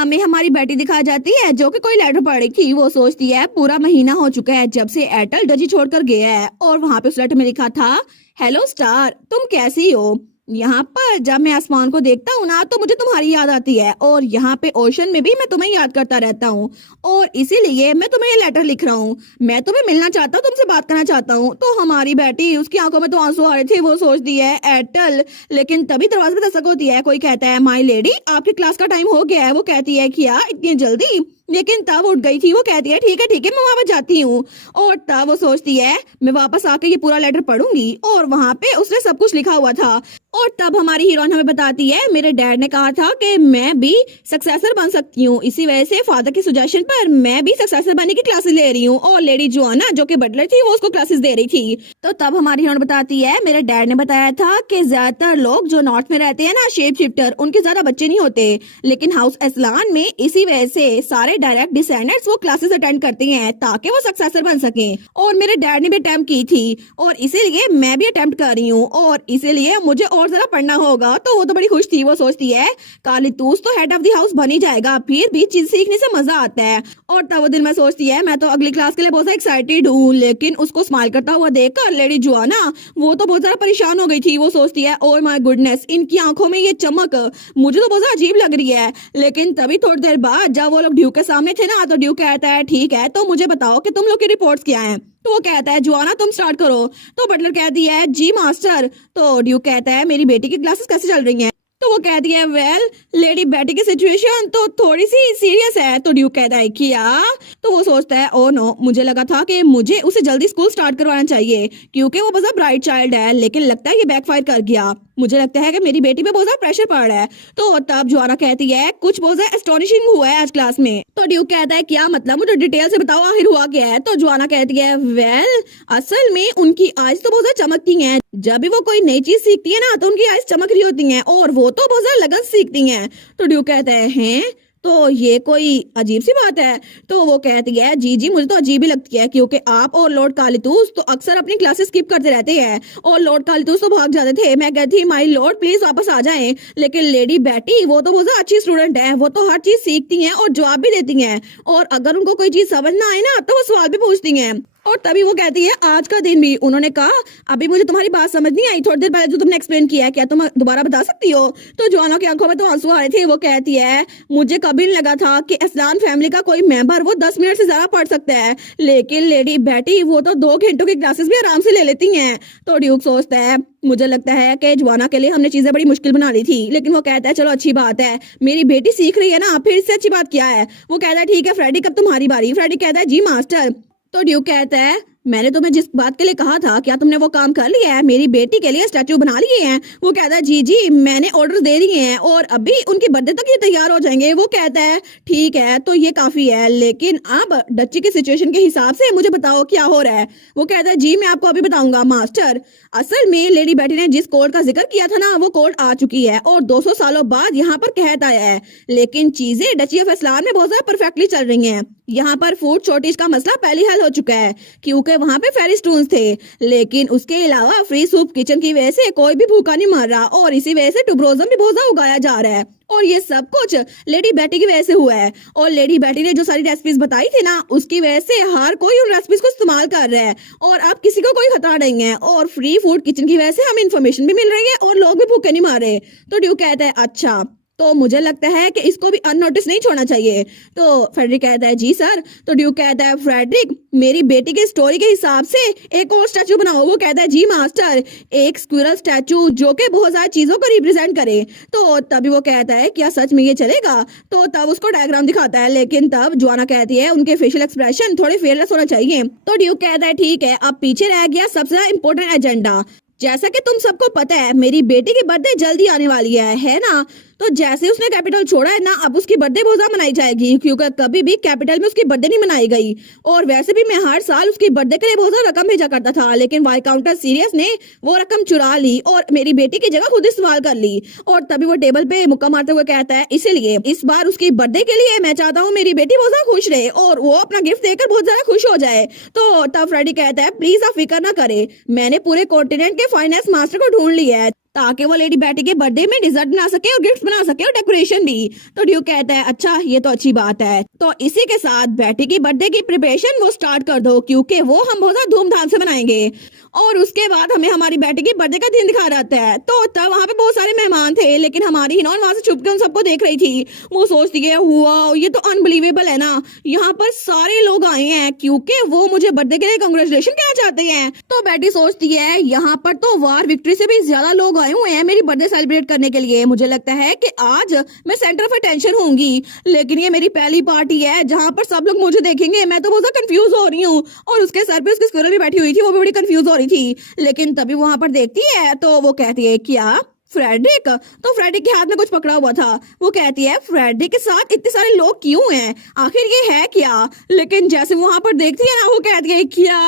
हमें हमारी बेटी दिखा जाती है जो कि कोई लेटर पढ़ रही थी। वो सोचती है पूरा महीना हो चुका है जब से एयरटेल डजी छोड़कर गया है और वहाँ पे उस लेटर में लिखा था, हेलो स्टार, तुम कैसी हो। यहाँ पर जब मैं आसमान को देखता हूँ ना तो मुझे तुम्हारी याद आती है और यहाँ पे ओशन में भी मैं तुम्हें याद करता रहता हूँ और इसीलिए मैं तुम्हें ये लेटर लिख रहा हूँ। मैं तुम्हें मिलना चाहता हूँ, तुमसे बात करना चाहता हूँ। तो हमारी बेटी, उसकी आंखों में तो आंसू आ रहे थे। वो सोचती है एयरटेल, लेकिन तभी दरवाजे पे दस्तक होती है। कोई कहता है माई लेडी, आपकी क्लास का टाइम हो गया है। वो कहती है क्या इतनी जल्दी, लेकिन तब उठ गई थी। वो कहती है ठीक है मैं वापस जाती हूँ। और तब वो सोचती है मैं वापस आके ये पूरा लेटर पढ़ूंगी और वहाँ पे उसने सब कुछ लिखा हुआ था। और तब हमारी हीरोइन हमें बताती है मेरे डैड ने कहा था कि मैं भी सक्सेसर बन सकती हूँ, इसी वजह से फादर की सजेशन पर मैं भी सक्सेसर बनने की क्लासेस ले रही हूँ। और लेडी जोआना जो कि बटलर थी वो उसको क्लासेस दे रही थी। तो तब हमारी हीरोइन बताती है मेरे डैड ने बताया था कि ज्यादातर लोग जो नॉर्थ में रहते हैं ना, शेप शिफ्टर, उनके ज्यादा बच्चे नहीं होते, लेकिन हाउस एस्लान में इसी वजह से सारे डायरेक्ट डिसेंडेंट्स वो क्लासेस अटेंड करती हैं ताकि वो सक्सेसर बन सके। और मेरे डैड ने भी अटेम्प्ट की थी और इसीलिए मैं भी अटेम्प्ट कर रही हूँ और इसीलिए मुझे और जरा पढ़ना होगा। तो वो तो बड़ी खुश थी। वो सोचती है कालीतूस तो हेड ऑफ द हाउस बन ही जाएगा, फिर भी चीज सीखने से मजा आता है। और तब वो दिल में सोचती है मैं तो अगली क्लास के लिए बहुत एक्साइटेड हूँ। लेकिन उसको स्माइल करता हुआ देखकर लेडी जोआना वो तो बहुत ज्यादा परेशान हो गई थी। वो सोचती है ओह माय गुडनेस, इनकी आंखों में ये चमक मुझे तो बहुत अजीब लग रही है। लेकिन तभी थोड़ी देर बाद जब वो लोग ड्यूक के सामने थे ना, तो ड्यूक कहता है ठीक है तो मुझे बताओ कि तुम लोग की रिपोर्ट्स क्या हैं। तो वो कहता है जोआना तुम स्टार्ट करो। तो बटलर कहती है जी मास्टर। तो ड्यूक कहता है मेरी बेटी की क्लासेस कैसे चल रही हैं। तो वो कहती है वेल लेडी बेटी की सिचुएशन तो थोड़ी सी सीरियस है। तो ड्यूक कहता है क्या। तो वो सोचता है ओ नो, मुझे लगा था कि मुझे उसे जल्दी स्कूल स्टार्ट करवाना चाहिए क्योंकि वो बहुत ब्राइट चाइल्ड है, लेकिन लगता है ये बैकफायर कर गया। मुझे लगता है कि मेरी बेटी पे बहुत ज्यादा प्रेशर पड़ रहा है। तो तब जोआना कहती है कुछ बहुत ज्यादा एस्टोनिशिंग हुआ है आज क्लास में। तो ड्यूक कहता है क्या मतलब, मुझे डिटेल से बताओ आखिर हुआ क्या है। तो जोआना कहती है वेल असल में उनकी आईज तो बहुत ज्यादा चमकती हैं। जब भी वो कोई नई चीज सीखती है ना तो उनकी आईज चमक रही होती हैं और वो तो बहुत ज्यादा लगन सीखती हैं। तो ड्यूक कहता है हैं तो ये कोई अजीब सी बात है। तो वो कहती है जी मुझे तो अजीब ही लगती है क्योंकि आप और लॉर्ड कालीतूस तो अक्सर अपनी क्लासेस स्किप करते रहते हैं और लॉर्ड कालीतूस तो भाग जाते थे। मैं कहती थी माय लॉर्ड प्लीज वापस आ जाएं, लेकिन लेडी बेटी वो तो बहुत अच्छी स्टूडेंट है, वो तो हर चीज सीखती हैं और जवाब भी देती हैं और अगर उनको कोई चीज समझ ना आए ना तो वो सवाल भी पूछती हैं। और तभी वो कहती है आज का दिन भी। उन्होंने कहा अभी मुझे तुम्हारी बात समझ नहीं आई, थोड़ी देर पहले जो तुमने एक्सप्लेन किया है क्या तुम दोबारा बता सकती हो। तो जोआना की आंखों में तो आंसू आ रहे थे। वो कहती है मुझे कभी नहीं लगा था कि असलान फैमिली का कोई मेंबर वो 10 मिनट से ज्यादा पढ़ सकता है, लेकिन लेडी बेटी वो तो 2 घंटों की क्लासेस भी आराम से ले लेती हैं। तो ड्यूक सोचता है मुझे लगता है कि जोआना के लिए हमने चीजें बड़ी मुश्किल बना ली थी, लेकिन वो कहता है चलो अच्छी बात है, मेरी बेटी सीख रही है ना, फिर इससे अच्छी बात क्या है। वो कहता है ठीक है फ्रेडी कब तुम्हारी बारी। फ्रेडी कहता है जी मास्टर। तो ड्यूक कहता है मैंने तुम्हें जिस बात के लिए कहा था क्या तुमने वो काम कर लिया है, मेरी बेटी के लिए स्टैचू बना लिए हैं। वो कहता है जी मैंने ऑर्डर दे दिए हैं और अभी उनके बर्थडे तक ये तैयार हो जाएंगे। वो कहता है ठीक है तो ये काफी है, लेकिन अब डच्ची की सिचुएशन के हिसाब से मुझे बताओ क्या हो रहा है। वो कहता है जी मैं आपको अभी बताऊंगा मास्टर। असल में लेडी बेटी ने जिस कोड का जिक्र किया था ना वो कोड आ चुकी है और 200 सालों बाद यहाँ पर कहता आया है, लेकिन चीजें डची ऑफ इस्लाम में बहुत ज्यादा परफेक्टली चल रही हैं। यहाँ पर फूड शॉर्टेज का मसला पहले हल हो चुका है क्योंकि वहाँ पे फेरी स्टोन्स थे, लेकिन उसके अलावा फ्री सूप किचन की वजह से कोई भी भूखा नहीं मर रहा और इसी वजह से टुबरोजम भी बहुत ज्यादा उगाया जा रहा है और ये सब कुछ लेडी बेटी की वजह से हुआ है। और लेडी बेटी ने जो सारी रेसिपीज बताई थी ना उसकी वजह से हर कोई उन रेसिपीज को इस्तेमाल कर रहा है और अब किसी को कोई खतरा नहीं है और फ्री फूड किचन की वजह से हमें इन्फॉर्मेशन भी मिल रही है और लोग भी भूखे नहीं मर रहे। तो ड्यूक कहता है अच्छा तो मुझे लगता है कि इसको भी अननोटिस नहीं छोड़ना चाहिए। तो फ्रेडरिक कहता है जी सर। तो ड्यूक कहता है फ्रेडरिक मेरी बेटी की स्टोरी के हिसाब से एक और स्टैचू बनाओ। वो कहता है जी मास्टर, एक स्क्विरल स्टैचू जो कि बहुत सारी चीजों को रिप्रेजेंट करे। तो तभी वो कहता है क्या सच में ये चलेगा। तो तब उसको डायग्राम दिखाता है, लेकिन तब जोआना कहती है उनके फेशियल एक्सप्रेशन थोड़े फेयरलेस होना चाहिए। तो ड्यूक कहता है ठीक है, अब पीछे रह गया सबसे ज्यादा इंपॉर्टेंट एजेंडा। जैसा कि तुम सबको पता है मेरी बेटी की बर्थडे जल्दी आने वाली है ना। तो जैसे उसने कैपिटल छोड़ा है ना अब उसकी बर्थडे बहुत ज्यादा मनाई जाएगी क्योंकि कभी भी कैपिटल में उसकी बर्थडे नहीं मनाई गई और वैसे भी मैं हर साल उसकी बर्थडे के लिए बहुत ज्यादा रकम भेजा करता था, लेकिन वाई काउंटर सीरियस ने वो रकम चुरा ली और मेरी बेटी की जगह खुद इस्तेमाल कर ली। और तभी वो टेबल पे मुक्का मारते हुए कहता है इसीलिए इस बार उसकी बर्थडे के लिए मैं चाहता हूँ मेरी बेटी बहुत ज्यादा खुश रहे और वो अपना गिफ्ट देकर बहुत ज्यादा खुश हो जाए। तो तब फ्रेडी कहता है प्लीज आप फिक्र ना करे, मैंने पूरे कॉन्टिनेंट के फाइनेंस मास्टर को ढूंढ लिया है। ताकि वो लेडी बैटी के बर्थडे में डिजर्ट बना सके और गिफ्ट बना सके और डेकोरेशन भी। तो ड्यूक कहता है अच्छा ये तो अच्छी बात है, तो इसी के साथ बैटी की बर्थडे की प्रिपरेशन वो स्टार्ट कर दो, क्योंकि वो हम बहुत ज्यादा धूमधाम से मनाएंगे। और उसके बाद हमें हमारी बेटी की बर्थडे का दिन दिखा जाता है। तो तब वहाँ पे बहुत सारे मेहमान थे, लेकिन हमारी हिनौन वहाँ से छुप के उन सबको देख रही थी। वो सोचती है वाह ये तो अनबिलीवेबल है ना, यहाँ पर सारे लोग आए हैं क्योंकि वो मुझे बर्थडे के लिए कांग्रेचुलेशन कहना चाहते हैं। तो बेटी सोचती है यहाँ पर तो वार विक्ट्री से भी ज्यादा लोग आए हुए हैं मेरी बर्थडे सेलिब्रेट करने के लिए। मुझे लगता है कि आज मैं सेंटर ऑफ अटेंशन होंगी, लेकिन ये मेरी पहली पार्टी है जहाँ पर सब लोग मुझे देखेंगे। मैं तो बहुत कंफ्यूज हो रही हूँ। और उसके सर पे उसकी स्क्वायरल भी बैठी हुई थी, वो भी बड़ी कंफ्यूज हो रही थी। लेकिन तभी वहां पर देखती है तो वो कहती है क्या फ्रेडरिक? तो फ्रेडरिक के हाथ में कुछ पकड़ा हुआ था। वो कहती है फ्रेडरिक के साथ इतने सारे लोग क्यों हैं, आखिर ये है क्या? लेकिन जैसे वो वहां पर देखती है ना, वो कहती है क्या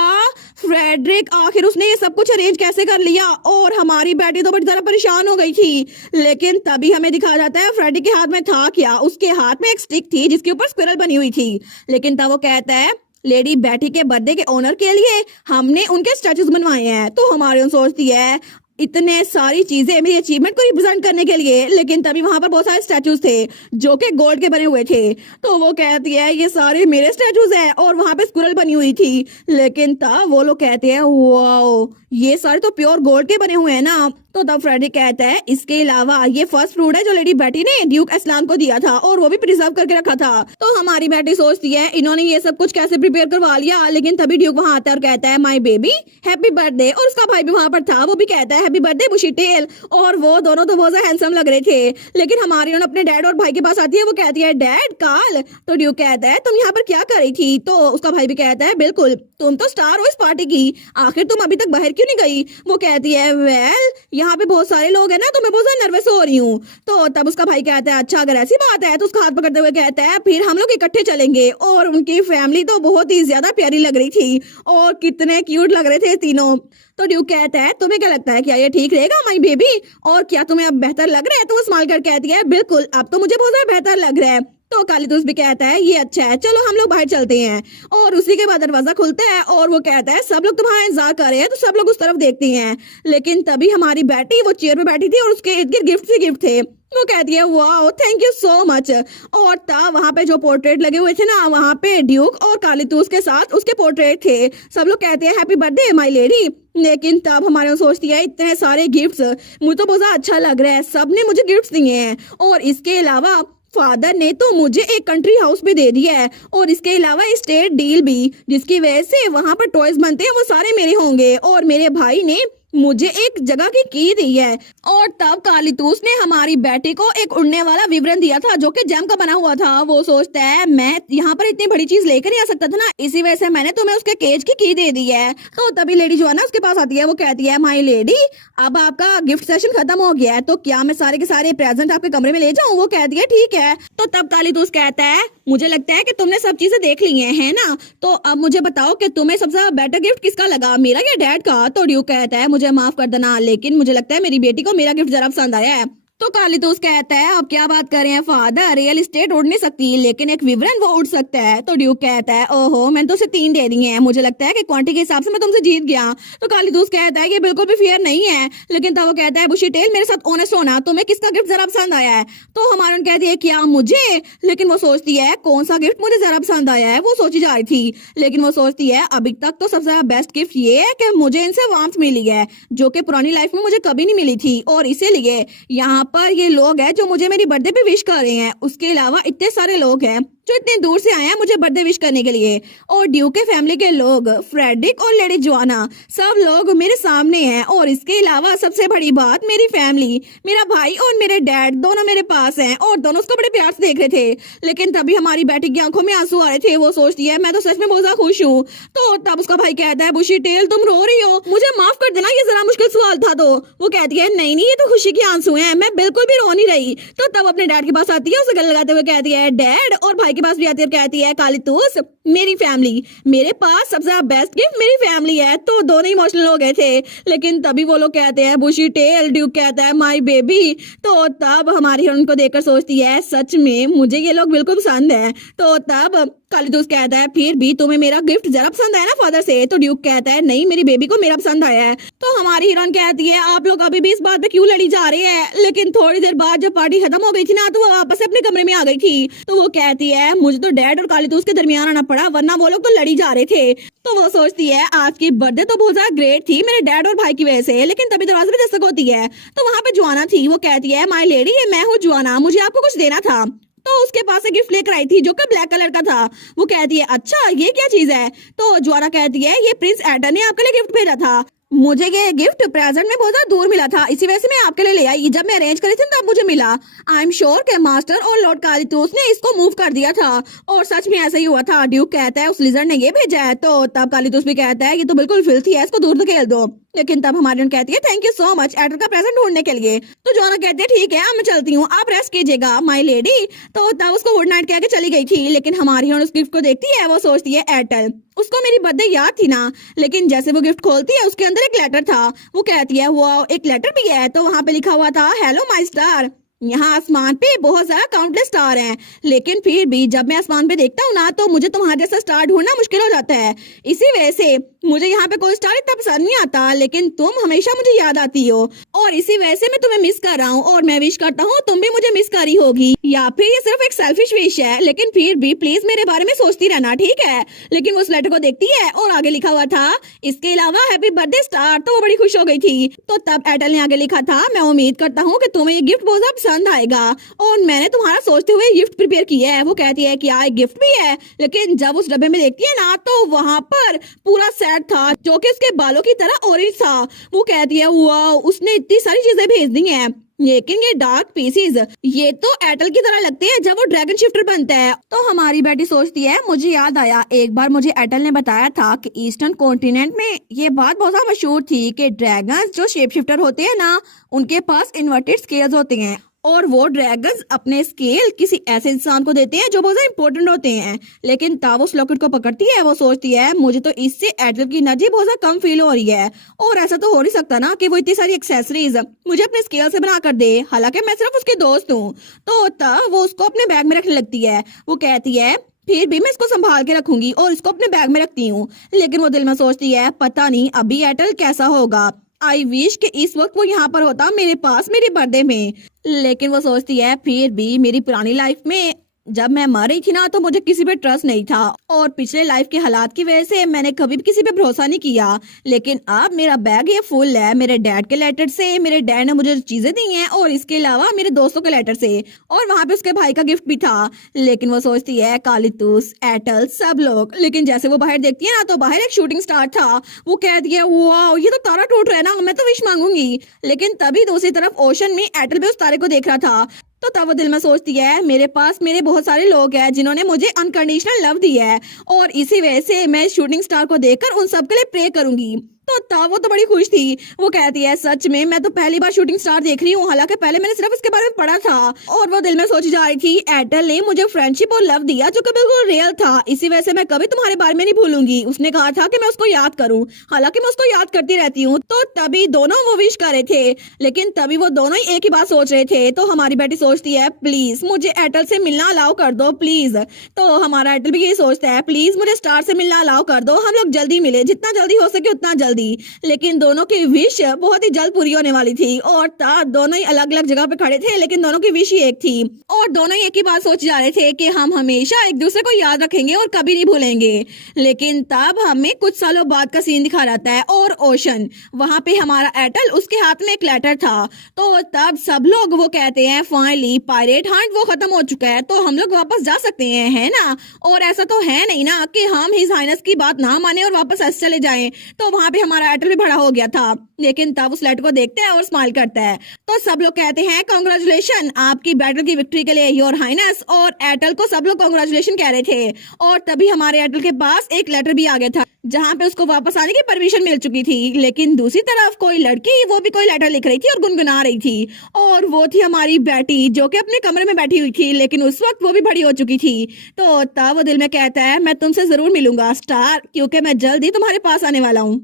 फ्रेडरिक आखिर उसने ये सब कुछ अरेंज कैसे कर लिया? और हमारी बेटी तो बड़ी ज्यादा परेशान हो गई थी। लेकिन तभी हमें दिखाया जाता है फ्रेडरिक के हाथ में था क्या, उसके हाथ में एक स्टिक थी जिसके ऊपर स्क्विरल बनी हुई थी। लेकिन तब वो कहता है लेडी बैटी के बर्थडे के ओनर के लिए हमने उनके स्टैचूज बनवाए हैं। तो हमारी सोचती है इतने सारी चीजें मेरी अचीवमेंट को रिप्रेजेंट करने के लिए, लेकिन तभी वहां पर बहुत सारे स्टैचूज थे जो कि गोल्ड के बने हुए थे। तो वो कहती है ये सारे मेरे स्टैचूज हैं और वहां पे स्क्विरल बनी हुई थी। लेकिन तब वो लोग कहते हैं वाओ ये सारे तो प्योर गोल्ड के बने हुए हैं ना। तो तब फ्रेडरिक कहता है इसके अलावा ये फर्स्ट फ्रूट है जो लेडी बैटी ने ड्यूक अस्लान को दिया था और वो भी प्रिजर्व करके रखा था। तो हमारी बेटी सोचती है इन्होंने ये सब कुछ कैसे प्रिपेयर करवा लिया। लेकिन तभी ड्यूक वहां आता है और कहता है माय बेबी हैप्पी बर्थडे। और उसका भाई भी वहां पर था, वो भी कहता है हैप्पी बर्थडे बुशी टेल। और वो दोनों तो बहुत हैंडसम लग रहे थे। लेकिन हमारी उन्होंने अपने डैड और भाई के पास आती है। वो कहती है डैड काल। तो ड्यूक कहता है तुम यहाँ पर क्या कर रही थी? तो उसका भाई भी कहता है बिल्कुल तुम तो स्टार हो इस पार्टी की, आखिर तुम अभी तक बाहर क्यों नहीं गई? वो कहती है वेल यहाँ पे बहुत सारे लोग हैं ना, तो मैं बहुत ज्यादा नर्वस हो रही हूँ। तो तब उसका भाई कहता है अच्छा अगर ऐसी बात है, तो उसका हाथ पकड़ते हुए कहता है फिर हम लोग इकट्ठे चलेंगे। और उनकी फैमिली तो बहुत ही ज्यादा प्यारी लग रही थी और कितने क्यूट लग रहे थे तीनों। तो ड्यूक कहता है तुम्हें क्या लगता है क्या ये ठीक रहेगा माई बेबी, और क्या तुम्हें अब बेहतर लग रहा है? तो वो स्माइल कर कहती है बिल्कुल अब तो मुझे बहुत ज्यादा बेहतर लग रहा है। तो कालीतूस भी कहता है ये अच्छा है, चलो हम लोग बाहर चलते हैं। और उसी के बाद दरवाजा खुलता है और वो कहता है सब लोग तुम्हारा इंतजार कर रहे हैं। तो सब लोग उस तरफ देखते हैं। लेकिन तभी हमारी बेटी वो चेयर पे बैठी थी और उसके इर्द गिर्द गिफ्ट ही गिफ्ट थे। वो कहती है wow thank you so much. और तब वहां पे जो पोर्ट्रेट लगे हुए थे ना, वहां पे ड्यूक और कालीतूस के साथ उसके पोर्ट्रेट थे। सब लोग कहते हैं हैप्पी बर्थडे माय लेडी। लेकिन तब हमारे सोचती है इतने सारे गिफ्ट्स, मुझे तो बहुत अच्छा लग रहा है, सबने मुझे गिफ्ट्स दिए हैं। और इसके अलावा फादर ने तो मुझे एक कंट्री हाउस भी दे दिया है और इसके अलावा स्टेट डील भी, जिसकी वजह से वहां पर टॉयज बनते हैं वो सारे मेरे होंगे। और मेरे भाई ने मुझे एक जगह की की दी है। और तब कालीतूस ने हमारी बेटी को एक उड़ने वाला विवरण दिया था जो कि जेम का बना हुआ था। वो सोचता है मैं यहाँ पर इतनी बड़ी चीज लेकर नहीं आ सकता था ना, इसी वजह से मैंने तुम्हें उसके केज की दे दी है। तो तभी लेडी जो है ना उसके पास आती है। वो कहती है माई लेडी अब आपका गिफ्ट सेशन खत्म हो गया है, तो क्या मैं सारे के सारे प्रेजेंट आपके कमरे में ले जाऊं? वो कहती है ठीक है। तो तब कालीतूस कहता है मुझे लगता है कि तुमने सब चीजें देख ली है ना, तो अब मुझे बताओ कि तुम्हें सबसे बेटर गिफ्ट किसका लगा, मेरा या डैड का? तो ड्यूक कहता है मुझे माफ कर देना, लेकिन मुझे लगता है मेरी बेटी को मेरा गिफ्ट जरा पसंद आया है। तो कालीतूस कहता है अब क्या बात कर रहे हैं फादर, रियल एस्टेट उड़ नहीं सकती लेकिन एक विवरण वो उड़ सकता है। तो ड्यूक कहता है ओहो मैंने तो उसे 3 दे दिए हैं, मुझे लगता है कि क्वांटिटी के हिसाब से मैं तुमसे जीत गया। तो कालीतूस कहता है ये बिल्कुल भी फेयर नहीं है। लेकिन तब वो कहता है बुशी टेल मेरे साथ ऑनेस्ट होना, तुम्हें किसका गिफ्ट जरा पसंद आया है? तो हमारे कहती है क्या मुझे? लेकिन वो सोचती है कौन सा गिफ्ट मुझे जरा पसंद आया है, वो सोची जा रही थी। लेकिन वो सोचती है अभी तक तो सबसे बेस्ट गिफ्ट ये है कि मुझे इनसे वार्मथ मिली है जो कि पुरानी लाइफ में मुझे कभी नहीं मिली थी। और इसीलिए यहाँ पर ये लोग हैं जो मुझे मेरी बर्थडे पे विश कर रहे हैं। उसके अलावा इतने सारे लोग हैं जो इतने दूर से आए हैं मुझे बर्थडे विश करने के लिए। और ड्यूक के फैमिली के लोग फ्रेडरिक और लेडी जोआना सब लोग मेरे सामने हैं। और इसके अलावा सबसे बड़ी बात मेरी फैमिली, मेरा भाई और मेरे डैड दोनों मेरे पास हैं और दोनों उसको बड़े प्यार से देख रहे थे। लेकिन तभी हमारी बेटी की आंखों में आंसू आ रहे थे। वो सोचती है मैं तो सच में बहुत ज्यादा खुश हूँ। तो तब उसका भाई कहता है बुशी टेल तुम रो रही हो, मुझे माफ कर देना ये जरा मुश्किल सवाल था। तो वो कहती है नहीं नहीं ये तो खुशी के आंसू हैं, मैं बिल्कुल भी रो नहीं रही। तो तब अपने डैड के पास आती है, उसे गले लगाते हुए कहती है डैड, और भाई के पास भी आती है कहती है कालीतूस मेरी फैमिली, मेरे पास सबसे बेस्ट गिफ्ट मेरी फैमिली है। तो दोनों इमोशनल हो गए थे। लेकिन तभी वो लोग कहते हैं बुशी टेल, ड्यूक कहता है माय बेबी। तो तब हमारी उनको देखकर सोचती है सच में मुझे ये लोग बिल्कुल पसंद है। तो तब कालिदास कहता है फिर भी तुम्हें मेरा गिफ्ट जरा पसंद आया ना फादर से। तो ड्यूक कहता है नहीं, मेरी बेबी को मेरा पसंद आया है। तो हमारी हीरोइन कहती है आप लोग अभी भी इस बात पे क्यों लड़ी जा रहे हैं। लेकिन थोड़ी देर बाद जब पार्टी खत्म हो गई थी ना तो वो वापस से अपने कमरे में आ गई थी। तो वो कहती है मुझे तो डैड और कालिदास के दरमियान आना पड़ा, वरना वो लोग तो लड़ी जा रहे थे। तो वो सोचती है आज की बर्थडे तो बहुत ज्यादा ग्रेट थी मेरे डैड और भाई की वजह से, लेकिन तभी दरवाजे पे दस्तक होती है। तो वहां पे जुआना थी। वो कहती है माय लेडी, ये मैं हूँ जुआना, मुझे आपको कुछ देना था। तो उसके पास एक गिफ्ट लेकर आई थी जो कि ब्लैक कलर का था। वो कहती है अच्छा ये क्या चीज है। तो जुआना कहती है ये प्रिंस एडन ने आपके लिए गिफ्ट भेजा था। मुझे ये गिफ्ट प्रेजेंट में बहुत ज्यादा दूर मिला था, इसी वजह से मैं आपके लिए ले आई। जब मैं अरेंज करी थी तब मुझे मिला। आई एम श्योर के मास्टर और लॉर्ड कालिदास ने इसको मूव कर दिया था और सच में ऐसा ही हुआ था। ड्यूक कहता है उस लिजर्ड ने ये भेजा है। तो तब कालिदास भी कहता है ये तो बिल्कुल फिल्थी है, इसको दूर धकेल दो। लेकिन तब हमारी कहती है thank you so much adder का प्रेजेंट ढूंढने के लिए। तो जोना कहती है ठीक है अब मैं चलती हूँ, आप रेस्ट कीजिएगा माय लेडी। तो तब उसको गुड नाइट कह के चली गई थी। लेकिन हमारी हीरोइन उस गिफ्ट को देखती है, वो सोचती है एटल, उसको मेरी बर्थडे याद थी ना। लेकिन जैसे वो गिफ्ट खोलती है उसके अंदर एक लेटर था। वो कहती है वो एक लेटर भी है। तो वहां पे लिखा हुआ था हेलो माय स्टार। यहाँ आसमान पे बहुत सारा काउंटलेस स्टार हैं, लेकिन फिर भी जब मैं आसमान पे देखता हूँ ना तो मुझे तुम्हारे जैसा स्टार ढूंढना मुश्किल हो जाता है। इसी वजह से मुझे यहाँ पे कोई स्टार इतना पसंद नहीं आता, लेकिन तुम हमेशा मुझे याद आती हो और इसी वजह से मैं तुम्हें मिस कर रहा हूँ और मैं विश करता हूँ तुम भी मुझे मिस करी होगी। या फिर ये सिर्फ एक सेल्फिश विश है, लेकिन फिर भी प्लीज मेरे बारे में सोचती रहना, ठीक है। लेकिन वो उस लेटर को देखती है और आगे लिखा हुआ था इसके अलावा हैप्पी बर्थडे स्टार। तो वो बड़ी खुश हो गई थी। तो तब एटल ने आगे लिखा था मैं उम्मीद करता हूँ कि तुम्हें ये गिफ्ट बहुत ज्यादा पसंद आएगा और मैंने तुम्हारा सोचते हुए गिफ्ट प्रिपेयर किया है। वो कहती है कि एक गिफ्ट भी है। लेकिन जब उस डब्बे में देखती है ना तो वहाँ पर पूरा सेट था जो कि उसके बालों की तरह ऑरेंज था। वो कहती है वाह उसने इतनी सारी चीजें भेज दी हैं, लेकिन ये डार्क पीसीज ये तो एटल की तरह लगते हैं जब वो ड्रैगन शिफ्टर बनता है। तो हमारी बेटी सोचती है मुझे याद आया एक बार मुझे एटल ने बताया था कि ईस्टर्न कॉन्टिनेंट में ये बात बहुत ज्यादा मशहूर थी कि ड्रैगन्स जो शेप शिफ्टर होते हैं ना उनके पास इन्वर्टेड स्केल्स होते हैं और वो ड्रैगन्स अपने स्केल किसी ऐसे इंसान को देते हैं जो बहुत इंपॉर्टेंट होते हैं। लेकिन तब उस लॉकेट को पकड़ती है। वो सोचती है मुझे तो इससे एटल की एनर्जी बहुत ज्यादा कम फील हो रही है और ऐसा तो हो नहीं सकता ना कि वो इतनी सारी एक्सेसरीज मुझे अपने स्केल से बना कर दे, हालांकि मैं सिर्फ उसकी दोस्त हूँ। तो तब वो उसको अपने बैग में रखने लगती है। वो कहती है फिर भी मैं इसको संभाल के रखूंगी और इसको अपने बैग में रखती हूँ। लेकिन वो दिल में सोचती है पता नहीं अभी एटल कैसा होगा। आई विश कि इस वक्त वो यहाँ पर होता मेरे पास मेरी बर्थडे में। लेकिन वो सोचती है फिर भी मेरी पुरानी लाइफ में जब मैं मर रही थी ना तो मुझे किसी पे ट्रस्ट नहीं था और पिछले लाइफ के हालात की वजह से मैंने कभी भी किसी पे भरोसा नहीं किया। लेकिन अब मेरा बैग ये फुल है मेरे डैड के लेटर से, मेरे डैड ने मुझे चीजें दी हैं और इसके अलावा मेरे दोस्तों के लेटर से और वहाँ पे उसके भाई का गिफ्ट भी था। लेकिन वो सोचती है कालिदास एटल सब लोग। लेकिन जैसे वो बाहर देखती है ना तो बाहर एक शूटिंग स्टार था। वो कहती है वाह ये तो तारा टूट रहा है ना, मैं तो विश मांगूंगी। लेकिन तभी दूसरी तरफ ओशन में एटल भी उस तारे को देख रहा था। तो तब वो दिल में सोचती है मेरे पास मेरे बहुत सारे लोग हैं जिन्होंने मुझे अनकंडीशनल लव दी है और इसी वजह से मैं शूटिंग स्टार को देखकर उन सब के लिए प्रे करूंगी। तो तब वो तो बड़ी खुश थी। वो कहती है सच में मैं तो पहली बार शूटिंग स्टार देख रही हूँ, हालांकि पहले मैंने सिर्फ इसके बारे में पढ़ा था। और वो दिल में सोची जा रही थी एटल ने मुझे फ्रेंडशिप और लव दिया जो कि बिल्कुल रियल था, इसी वजह से मैं कभी तुम्हारे बारे में नहीं भूलूंगी। उसने कहा था कि मैं उसको याद करूँ, हालांकि मैं उसको याद करती रहती हूँ। तो तभी दोनों वो विश कर रहे थे, लेकिन तभी वो दोनों ही एक ही बात सोच रहे थे। तो हमारी बेटी सोचती है प्लीज मुझे एटल से मिलना अलाउ कर दो प्लीज। तो हमारा एटल भी यही सोचता है प्लीज मुझे स्टार से मिलना अलाउ कर दो, हम लोग जल्दी मिले, जितना जल्दी हो सके उतना जल्दी। लेकिन दोनों की विश बहुत ही जल्द पूरी होने वाली थी और दोनों ही अलग अलग जगह पे खड़े थे, लेकिन दोनों की विश ही एक थी और दोनों ही एक ही बात सोच जा रहे थे कि हम हमेशा एक दूसरे को याद रखेंगे और कभी नहीं भूलेंगे। लेकिन तब हमें कुछ सालों बाद का सीन दिखा रहता है और ओशन वहां पे हमारा एटल उसके हाथ में एक लेटर था। तो तब सब लोग वो कहते हैं फाइनली पायरेट हंट वो खत्म हो चुका है तो हम लोग वापस जा सकते हैं, है ना। और ऐसा तो है नहीं ना कि हम हिज हाइनेस की बात ना माने और वापस ऐसे चले जाएं। तो वहां पे हमारा एटल भी बड़ा हो गया था। लेकिन तब उस लेटर को देखते हैं और स्माइल करता है। तो सब लोग कहते हैं कांग्रेचुलेशन आपकी बैटल की विक्ट्री के लिए योर हाइनेस। और एटल को सब लोग कांग्रेचुलेशन कह रहे थे और तभी हमारे एटल के पास एक लेटर भी आ गया था जहाँ पे उसको वापस आने की परमिशन मिल चुकी थी। लेकिन दूसरी तरफ कोई लड़की वो भी कोई लेटर लिख रही थी और गुनगुना रही थी और वो थी हमारी बेटी जो कि अपने कमरे में बैठी हुई थी, लेकिन उस वक्त वो भी बड़ी हो चुकी थी। तो तब वो दिल में कहता है मैं तुमसे जरूर मिलूंगा स्टार, क्योंकि मैं जल्द ही तुम्हारे पास आने वाला हूँ।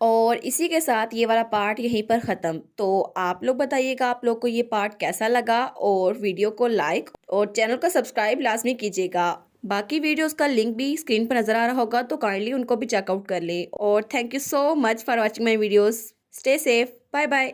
और इसी के साथ ये वाला पार्ट यहीं पर ख़त्म। तो आप लोग बताइएगा आप लोग को ये पार्ट कैसा लगा, और वीडियो को लाइक और चैनल को सब्सक्राइब लाजमी कीजिएगा। बाकी वीडियोस का लिंक भी स्क्रीन पर नज़र आ रहा होगा, तो काइंडली उनको भी चेकआउट कर लें। और thank you so much for watching my videos. Stay safe, bye bye.